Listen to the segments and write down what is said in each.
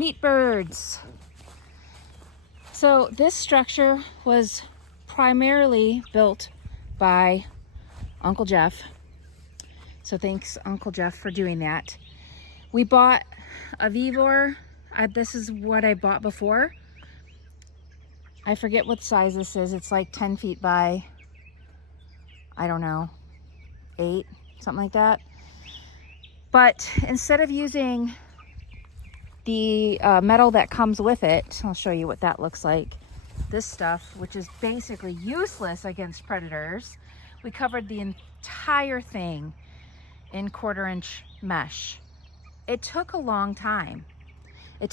meat birds. So this structure was primarily built by Uncle Jeff. So thanks, Uncle Jeff, for doing that. We bought a Vevor. This is what I bought before. I forget what size this is. It's like 10 feet by, I don't know, 8, something like that. But instead of using the metal that comes with it, I'll show you what that looks like. This stuff, which is basically useless against predators, we covered the entire thing in 1/4-inch mesh. It took a long time. It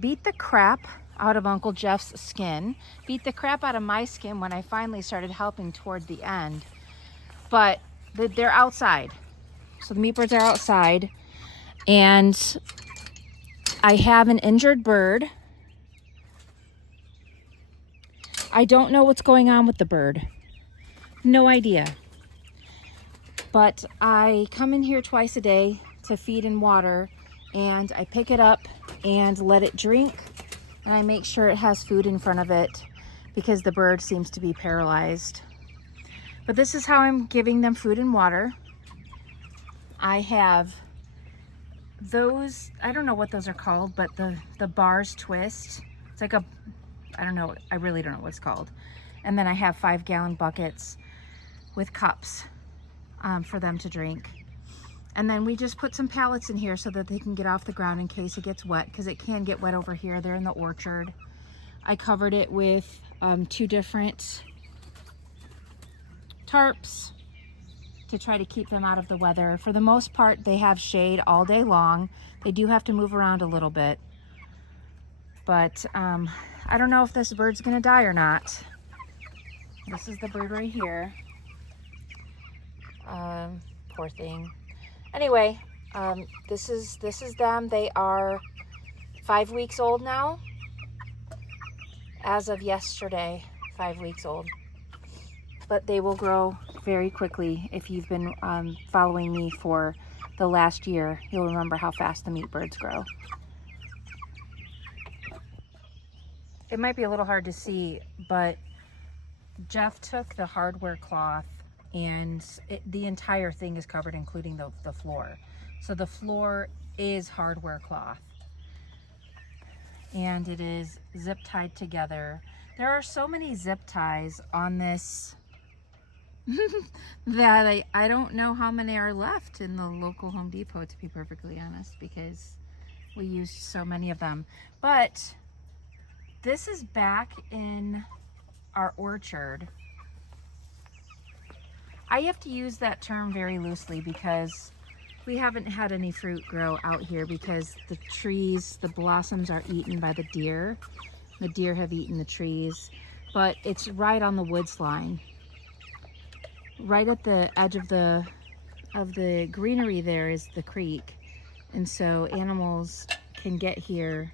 beat the crap out of Uncle Jeff's skin, beat the crap out of my skin when I finally started helping toward the end. But they're outside. So the meat birds are outside, and I have an injured bird. I don't know what's going on with the bird. No idea. But I come in here twice a day to feed and water, and I pick it up and let it drink, and I make sure it has food in front of it because the bird seems to be paralyzed. But this is how I'm giving them food and water. I have those, I don't know what those are called, but the bars twist. It's like a, I don't know, I really don't know what it's called. And then I have 5-gallon buckets with cups for them to drink. And then we just put some pallets in here so that they can get off the ground in case it gets wet, because it can get wet over here. They're in the orchard. I covered it with 2 different tarps to try to keep them out of the weather. For the most part, they have shade all day long. They do have to move around a little bit. But I don't know if this bird's gonna die or not. This is the bird right here. Poor thing. Anyway, this is them. They are 5 weeks old now. As of yesterday, 5 weeks old. But they will grow very quickly. If you've been following me for the last year, you'll remember how fast the meat birds grow. It might be a little hard to see, but Jeff took the hardware cloth, and the entire thing is covered, including the floor. So the floor is hardware cloth, and it is zip tied together. There are so many zip ties on this that I don't know how many are left in the local Home Depot, to be perfectly honest, because we used so many of them. But this is back in our orchard. I have to use that term very loosely because we haven't had any fruit grow out here because the trees, the blossoms are eaten by the deer. The deer have eaten the trees, but it's right on the woods line. Right at the edge of the greenery there is the creek. And so animals can get here,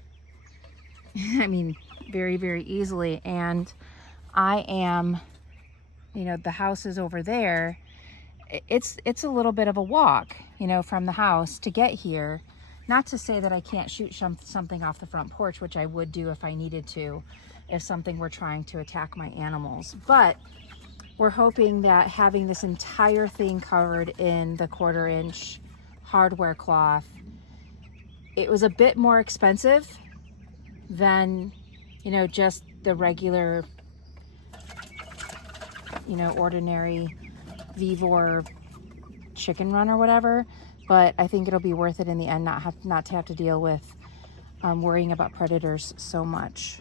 I mean, very, very easily. And I am, you know, the house is over there. It's a little bit of a walk, you know, from the house to get here. Not to say that I can't shoot something off the front porch, which I would do if I needed to, if something were trying to attack my animals. But we're hoping that having this entire thing covered in the 1/4-inch hardware cloth, it was a bit more expensive than, you know, just the regular, you know, ordinary Vevor chicken run or whatever. But I think it'll be worth it in the end, not to have to deal with worrying about predators so much.